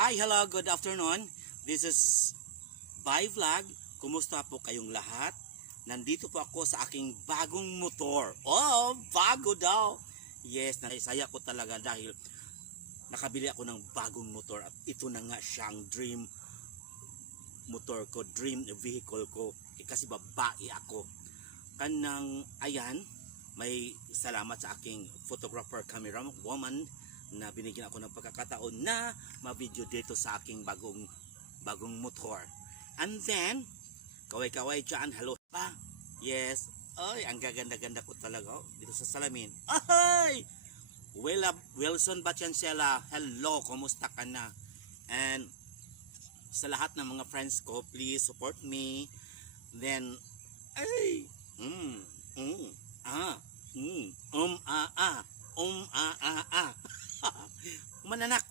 Hi, hello, good afternoon. This is Bye Vlog. Kumusta po kayong lahat? Nandito po ako sa aking bagong motor. Oh, bago daw. Yes, naisaya ko talaga dahil nakabili ako ng bagong motor at ito na nga siyang dream motor ko, dream vehicle ko. Kasi babae ako. Kanang ayan, may salamat sa aking photographer camera woman na binigyan ako ng pagkakataon na ma-video dito sa aking bagong motor. And then, kaway-kaway dyan, hello pa. Yes, ay, ang gaganda-ganda ko talaga dito sa salamin. Ay! Wilson Batiancela, hello, kumusta ka na? And sa lahat ng mga friends ko, please support me. Then, ay, mananak,